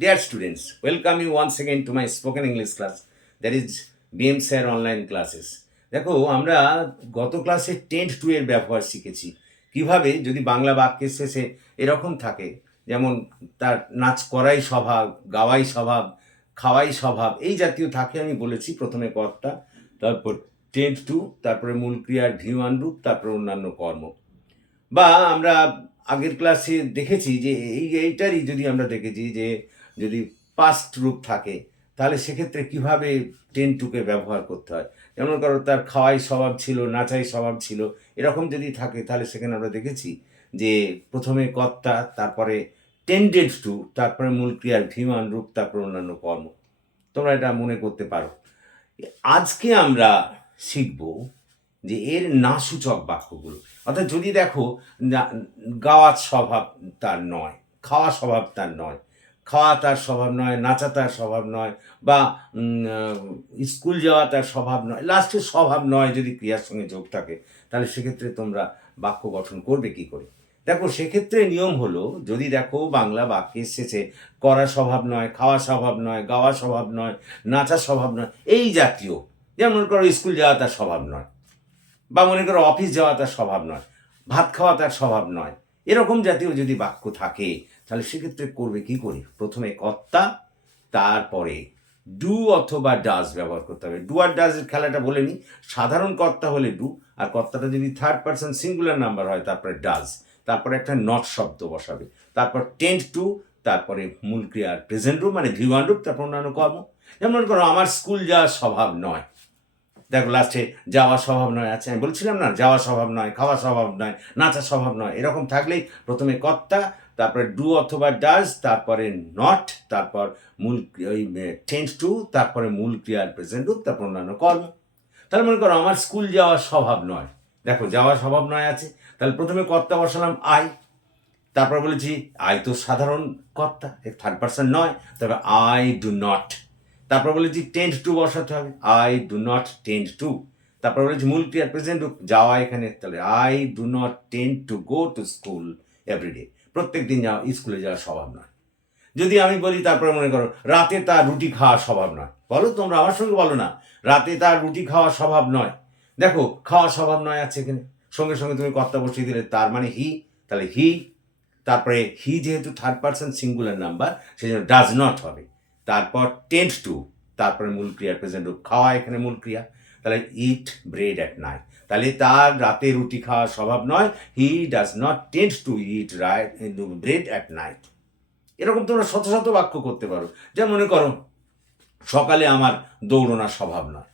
Dear students, welcome you once again to my spoken English class, that is bmsironline classes. দেখো আমরা গত ক্লাসে 10-2 এর ব্যবহার শিখেছি কিভাবে যদি বাংলা বাক্যের শেষে এরকম থাকে, যেমন তার নাচ করাই স্বভাব, গাওয়াই স্বভাব, খাওয়াই স্বভাব, এই জাতীয় থাকে। আমি বলেছি প্রথমে কর্তা, তারপর 10-2, তারপরে মূল ক্রিয়ার ভিওয়ান রূপ, তারপর অন্যান্য কর্ম। বা আমরা আগের ক্লাসে দেখেছি যে এইটারই যদি আমরা দেখেছি যে যদি পাস্ট রূপ থাকে তাহলে সেক্ষেত্রে কিভাবে 10-2কে ব্যবহার করতে হয়। যেমন করো তার খাওয়াই স্বভাব ছিল, নাচাই স্বভাব ছিল, এরকম যদি থাকে তাহলে সেখানে আমরা দেখেছি যে প্রথমে কর্তা, তারপরে টেন্ডেড টু, তারপরে মূল ক্রিয়ার ভিমান রূপ, তারপর অন্যান্য কর্ম। তোমরা এটা মনে করতে পারো। আজকে আমরা শিখব যে এর না সূচক বাক্যগুলো। অর্থাৎ যদি দেখো গাওয়ার স্বভাব তার নয়, খাওয়া স্বভাব তার নয়, খাওয়া তার স্বভাব নয়, নাচা তার স্বভাব নয়, বা স্কুল যাওয়া তার স্বভাব নয়, লাস্টের স্বভাব নয় যদি ক্রিয়ার সঙ্গে যোগ থাকে, তাহলে সেক্ষেত্রে তোমরা বাক্য গঠন করবে কি করে? দেখো সেক্ষেত্রে নিয়ম হলো, যদি দেখো বাংলা বাক্যের শেষে করা স্বভাব নয়, খাওয়া স্বভাব নয়, গাওয়া স্বভাব নয়, নাচা স্বভাব নয়, এই জাতীয়, যেমন মনে করো স্কুল যাওয়া তার স্বভাব নয়, বা মনে করো অফিস যাওয়া তার স্বভাব নয়, ভাত খাওয়া তার স্বভাব নয়, এরকম জাতীয় যদি বাক্য থাকে তাহলে সেক্ষেত্রে করবে কি করে? প্রথমে কর্তা, তারপরে ডু অথবা ডাজ ব্যবহার করতে হবে। ডু আর ডাজের খেলাটা বলে নিই। সাধারণ কর্তা হলে ডু, আর কর্তাটা যদি থার্ড পারসন সিঙ্গুলার নাম্বার হয় তারপরে ডাজ, তারপরে একটা নট শব্দ বসাবে, তারপর টেন্ড টু, তারপরে মূল ক্রিয়ার প্রেজেন্ট রূপ মানে ভিওয়ান রূপ, তারপর অন্যান্য কর্ম। যেমন করো আমার স্কুল যাওয়ার স্বভাব নয়, দেখো লাস্টে যাওয়া স্বভাব নয় আছে, আমি বলছিলাম না যাওয়া স্বভাব নয়, খাওয়া স্বভাব নয়, নাচা স্বভাব নয়, এরকম থাকলেই প্রথমে কর্তা, তারপরে ডু অথবা ডাজ, তারপরে নট, তারপর মূল ওই টেন্স টু, তারপরে মূল ক্রিয়ার প্রেজেন্ট রূপ, তারপর অন্যান্য কর্ম। তাহলে মনে করো আমার স্কুল যাওয়ার স্বভাব নয়, দেখো যাওয়ার স্বভাব নয় আছে, তাহলে প্রথমে কর্তা বসালাম আই, তারপর বলেছি আই তো সাধারণ কর্তা, থার্ড পারসন নয়, তবে আই ডু নট। তারপর বলেছি টেন্ড টু বসাতে হবে, I do not tend to. তারপর বলেছি মূল ক্রিয়ার প্রেজেন্ট যাওয়া এখানে, তাহলে I do not tend to go to school everyday, প্রত্যেক দিন যাওয়া, স্কুলে যাওয়ার স্বভাব নয়। যদি আমি বলি তারপরে মনে করো রাতে তার রুটি খাওয়ার স্বভাব নয়, বলো তোমরা আমার সঙ্গে বলো না, রাতে তার রুটি খাওয়ার স্বভাব নয়। দেখো খাওয়ার স্বভাব নয় আছে এখানে, সঙ্গে সঙ্গে তুমি কর্তা বসিয়ে দিলে, তার মানে হি, তাহলে হি, তারপরে হি যেহেতু থার্ড পারসন সিঙ্গুলার নাম্বার সেই জন্য ডাজ নট হবে, তারপর টেন্ড টু, তারপরে মূল ক্রিয়ার প্রেজেন্ট রূপ, খাওয়া এখানে মূল ক্রিয়া, তাহলে ইট ব্রেড অ্যাট নাইট, তাহলে তার রাতে রুটি খাওয়ার স্বভাব নয়, হি does not tend to eat bread at night. এরকম তোমরা শত শত বাক্য করতে পারো। যেমন মনে করো সকালে আমার দৌড়ানোর স্বভাব নয়,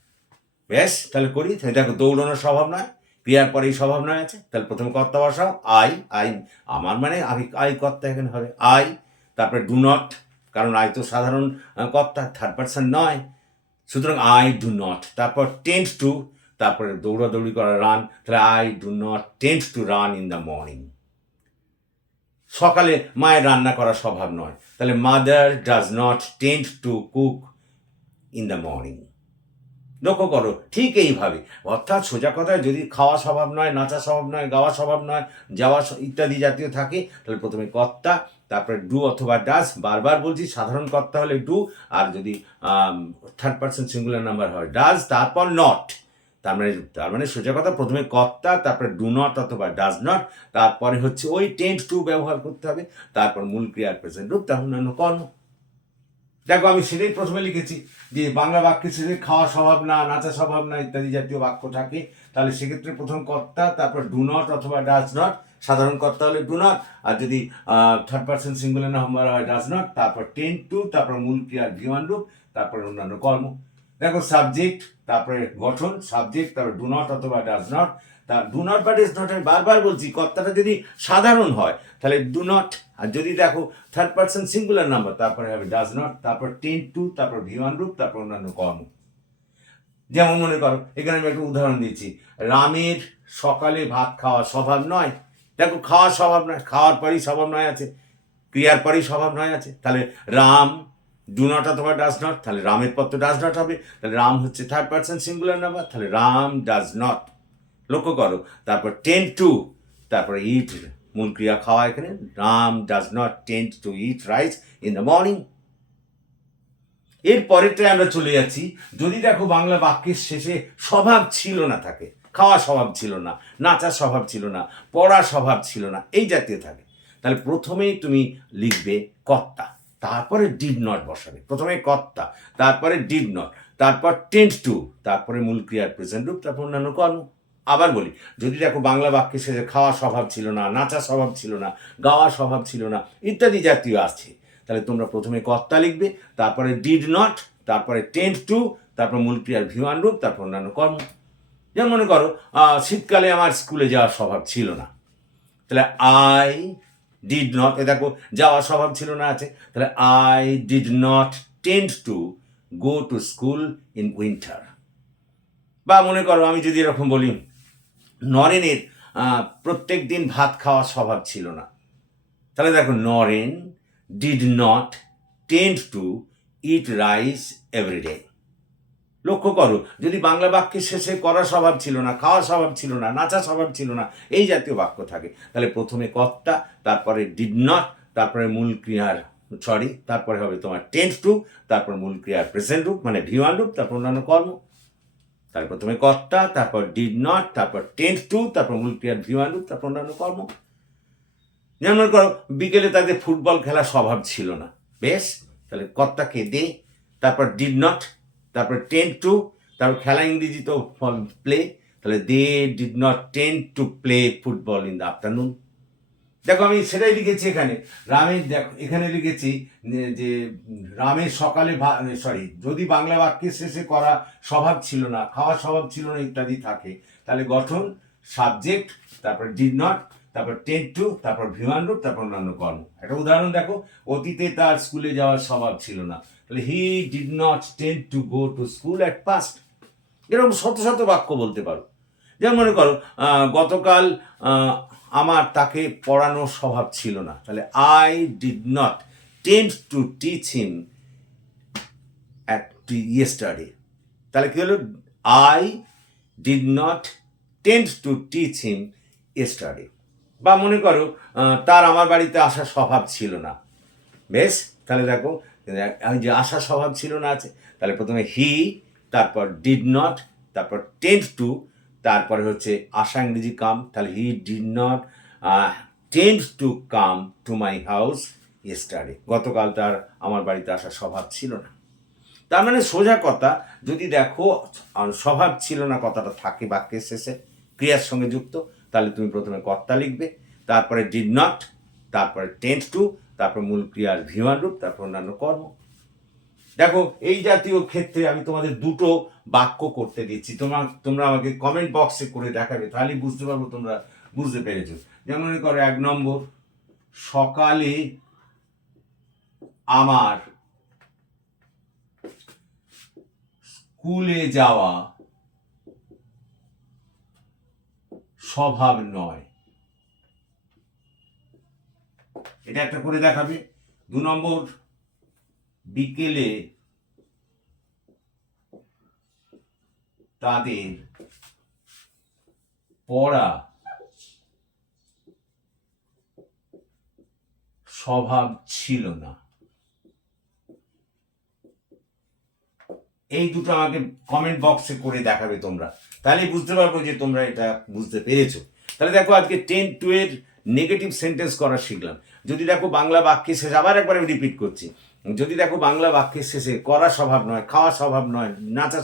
বেশ তাহলে করি। দেখো দৌড়ানোর স্বভাব নয়, ক্রিয়ার পরেই স্বভাব নয় আছে, তাহলে প্রথমে কর্তা বসাও আই, আই আমার মানে আমি আই কর্তা এখানে হবে আই, তারপরে ডু নট, কারণ আই তো সাধারণ কর্তা, থার্ড পারসন নয়, সুতরাং আই ডু নট, তারপর টেন্ড টু, তারপরে দৌড়াদৌড়ি করা রান, তাহলে I do not tend to run in the morning. সকালে মায়ের রান্না করার স্বভাব নয়, তাহলে mother does not tend to cook in the morning. লক্ষ্য করো ঠিক এইভাবে, অর্থাৎ সোজা কথায় যদি খাওয়া স্বভাব নয়, নাচা স্বভাব নয়, গাওয়া স্বভাব নয়, যাওয়া ইত্যাদি জাতীয় থাকে, তাহলে প্রথমে কর্তা, তারপরে ডু অথবা ডাজ, বারবার বলছি সাধারণ কর্তা হলে ডু, আর যদি থার্ড পারসন সিঙ্গুলার নাম্বার হয় ডাজ, তারপর নট। তার মানে সোজা কথা প্রথমে কর্তা, তারপরে ডু নট অথবা ডাজ নট, তারপরে হচ্ছে ওই টেন্ড টু ব্যবহার করতে হবে, তারপর মূল ক্রিয়ার প্রেজেন্ট রূপ, তার অন্যান্য কর্ম। দেখো আমি সেটাই প্রথমে লিখেছি যে বাংলা বাক্যের শেষে খাওয়া স্বভাব না, নাচা স্বভাব না ইত্যাদি জাতীয় বাক্য থাকে, তাহলে সেক্ষেত্রে প্রথম কর্তা, তারপর ডু নট অথবা ডাজ নট, সাধারণ কর্তা হলে ডু নট, আর যদি থার্ড পারসন সিঙ্গুলার নাম্বার হয় ডাজ নট, তারপর টেন্ড টু, তারপর মূল ক্রিয়ার ভিওয়ান রূপ, তারপর অন্যান্য কর্ম। দেখো সাবজেক্ট, তারপরে গঠন, সাবজেক্ট, তারপর ডু নট অথবা ডাজ নট, তার ডু নট বা ডাজ নট, আমি বারবার বলছি কর্তাটা যদি সাধারণ হয় তাহলে ডু নট, আর যদি দেখো থার্ড পারসন সিঙ্গুলার নাম্বার তারপরে হবে ডাজ নট, তারপর টেন্ড টু, তারপর ভিওয়ান রূপ, তারপর অন্যান্য কর্ম। যেমন মনে করো এখানে আমি একটা উদাহরণ দিচ্ছি, রামের সকালে ভাত খাওয়া স্বভাব নয়, দেখো খাওয়ার স্বভাব নয়, খাওয়ার পরেই স্বভাব নয় আছে, ক্রিয়ার পরেই স্বভাব নয় আছে, তাহলে রাম ডু নট অথবা ডাজ নট, তাহলে রামের পর তো ডাজ নট হবে, তাহলে রাম হচ্ছে থার্ড পারসন সিঙ্গুলার নাম্বার, তাহলে রাম ডাজ নট। লক্ষ্য করো তারপর টেন্ড টু, তারপরে ইট মূল ক্রিয়া খাওয়া এখানে, Ram does not tend to eat rice in the morning. এর পরেরটায় আমরা চলে যাচ্ছি। যদি দেখো বাংলা বাক্যের শেষে স্বভাব ছিল না থাকে, খাওয়া স্বভাব ছিল না, নাচার স্বভাব ছিল না, পড়ার স্বভাব ছিল না, এই জাতীয় থাকে, তাহলে প্রথমেই তুমি লিখবে কর্তা, তারপরে ডিড নট বসাবে। প্রথমে কর্তা, তারপরে ডিড নট, তারপর টেন্ড টু, তারপরে মূল ক্রিয়ার প্রেজেন্ট রূপ, তারপর অন্যান্য কর্ম। আবার বলি, যদি দেখো বাংলা বাক্যের শেষে খাওয়া স্বভাব ছিল না, নাচা স্বভাব ছিল না, গাওয়া স্বভাব ছিল না, ইত্যাদি জাতীয় আছে, তাহলে তোমরা প্রথমে কর্তা লিখবে, তারপরে ডিড নট, তারপরে টেন্ড টু, তারপর মূল ক্রিয়ার ভিওয়ান রূপ, তারপর অন্যান্য কর্ম। যেমন মনে করো শীতকালে আমার স্কুলে যাওয়ার স্বভাব ছিল না, তাহলে আই ডিড নট, এ দেখো যাওয়ার স্বভাব ছিল না আছে, তাহলে I did not tend to go to school in winter. বা মনে করো আমি যদি এরকম বলি, নরেনের প্রত্যেক দিন ভাত খাওয়ার স্বভাব ছিল না, তাহলে দেখো Naren did not tend to eat rice everyday. লক্ষ্য করো, যদি বাংলা বাক্যের শেষে করার স্বভাব ছিল না, খাওয়ার স্বভাব ছিল না, নাচা স্বভাব ছিল না, এই জাতীয় বাক্য থাকে, তাহলে প্রথমে কর্তা, তারপরে ডিড নট, তারপরে মূল ক্রিয়ার তারপরে হবে তোমার টেন্ড টু, তারপর মূল ক্রিয়ার প্রেজেন্ট রূপ মানে ভিওয়ান রূপ, তারপর অন্যান্য কর্ম। তারপর প্রথমে কর্তা, তারপর ডিড নট, তারপর টেন্ড টু, তারপর মূল ক্রিয়ার ভিওয়ান রূপ, তারপর অন্যান্য কর্ম। যেমন মনে করো বিকেলে তাদের ফুটবল খেলার স্বভাব ছিল না, বেশ, তাহলে কর্তাকে দে, তারপর ডিড নট, তারপর টেন্ড টু, তারপর খেলা ইংরেজি তো প্লে, তাহলে they did not tend to play football in the afternoon. দেখো আমি সেটাই লিখেছি এখানে, রামের, দেখো এখানে লিখেছি যে রামের সকালে যদি বাংলা বাক্যের শেষে করা স্বভাব ছিল না, খাওয়ার স্বভাব ছিল না ইত্যাদি থাকে, তাহলে গঠন সাবজেক্ট, তারপর ডিড নট, তারপর টেন্ড টু, তারপর ভিওয়ান রূপ, তারপর অন্যান্য কর্ম। একটা উদাহরণ দেখো, অতীতে তার স্কুলে যাওয়ার স্বভাব ছিল না, তাহলে he did not tend to go to school at past. এরকম শত শত বাক্য বলতে পারো। যেমন মনে করো গতকাল আমার তাকে পড়ানোর স্বভাব ছিল না, তাহলে I did not tend to teach him at yesterday. তাহলে কি হলো, I did not tend to teach him yesterday. বা মনে করো তার আমার বাড়িতে আসার স্বভাব ছিল না, বেশ, তাহলে দেখো যে আসার স্বভাব ছিল না আছে, তাহলে প্রথমে হি, তারপর ডিড নট, তারপর টেন্ড টু, তারপরে হচ্ছে আশা ইংরেজি কাম, তাহলে he did not tend to come to my house yesterday. গতকাল তার আমার বাড়িতে আসার স্বভাব ছিল না। তার মানে সোজা কথা, যদি দেখো স্বভাব ছিল না কথাটা থাকে বাক্যের শেষে ক্রিয়ার সঙ্গে যুক্ত, তাহলে তুমি প্রথমে কর্তা লিখবে, তারপরে ডিড নট, তারপরে টেন্ড টু, তারপর মূল ক্রিয়ার ভিওয়ান রূপ, তারপর অন্যান্য কর্ম। দেখো এই জাতীয় ক্ষেত্রে আমি তোমাদের দুটো বাক্য করতে দিচ্ছি, তোমরা আমাকে কমেন্ট বক্সে করে দেখাবে, তাহলেই বুঝতে পারবো তোমরা বুঝতে পেরেছো। যেমন মনে করো 1 নম্বর, সকালে আমার স্কুলে যাওয়া স্বভাব নয়, এটা একটা করে দেখাবে। 2 নম্বর, বিকেলে তাদের পড়া স্বভাব ছিল না। এই দুটো আমাকে কমেন্ট বক্সে করে দেখাবে তোমরা, তাহলে বুঝতে পারবো যে তোমরা এটা বুঝতে পেরেছো। তাহলে দেখো আজকে 10-2 এর নেগেটিভ সেন্টেন্স করা শিখলাম। যদি দেখো বাংলা বাক্যের শেষে, আবার একবার আমি রিপিট করছি, যদি দেখো বাংলা বাক্যের শেষে করা স্বভাব নয়, খাওয়া স্বভাব নয়, নাচা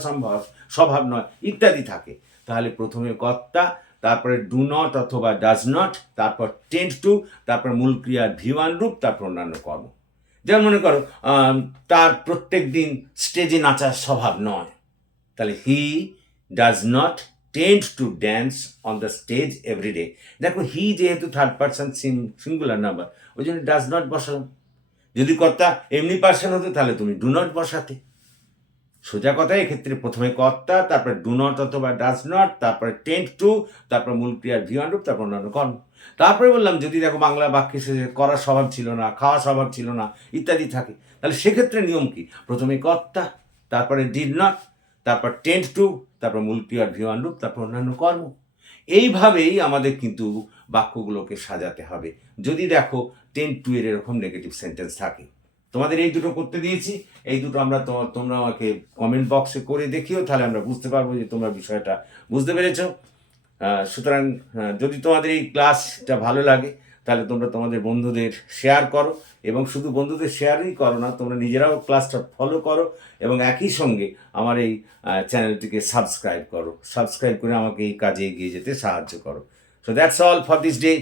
স্বভাব নয় ইত্যাদি থাকে, তাহলে প্রথমে কর্তা, তারপরে ডু নট অথবা ডাজ নট, তারপর টেন্ড টু, তারপর মূল ক্রিয়ার ভিওয়ান রূপ, তারপর অন্যান্য কর্ম। যেমন মনে করো তার প্রত্যেক দিন স্টেজে নাচার স্বভাব নয়, তাহলে he does not tend to dance on the stage everyday. দেখো হি যেহেতু থার্ড পার্সন সিঙ্গুলার নাম্বার, ওই জন্য ডাজ নট বসালাম। যদি কর্তা এমনি পার্সন হতো তাহলে তুমি ডু নট বসাতে। সোজা কথা, এক্ষেত্রে প্রথমে কর্তা, তারপর ডু নট অথবা ডাজ নট, তারপরে টেন্ড টু, তারপর মূল ক্রিয়ার ভিওয়ান রূপ, তারপর অন্যান্য কর্ম। তারপরে বললাম যদি দেখো বাংলা বাক্যে শেষে করার স্বভাব ছিল না, খাওয়া স্বভাব ছিল না ইত্যাদি থাকে, তাহলে সেক্ষেত্রে নিয়ম কি, প্রথমে কর্তা, তারপরে ডিড নট, তারপর টেন্ড টু, তারপর মূল ক্রিয়ার ভিওয়ান রূপ, তারপর অন্যান্য কর্ম। এইভাবেই আমাদের কিন্তু বাক্যগুলোকে সাজাতে হবে যদি দেখো 10-2 এর এরকম নেগেটিভ সেন্টেন্স থাকে। তোমাদের এই দুটো করতে দিয়েছি, এই দুটো আমরা তোমরা আমাকে কমেন্ট বক্সে করে দেখিও, তাহলে আমরা বুঝতে পারবো যে তোমরা বিষয়টা বুঝতে পেরেছো। সুতরাং যদি তোমাদের এই ক্লাসটা ভালো লাগে তাহলে তোমরা তোমাদের বন্ধুদের শেয়ার করো, এবং শুধু বন্ধুদের শেয়ারই করো না, তোমরা নিজেরাও ক্লাসটা ফলো করো, এবং একই সঙ্গে আমার এই চ্যানেলটিকে সাবস্ক্রাইব করো, সাবস্ক্রাইব করে আমাকে এই কাজে এগিয়ে যেতে সাহায্য করো। So that's all for this day.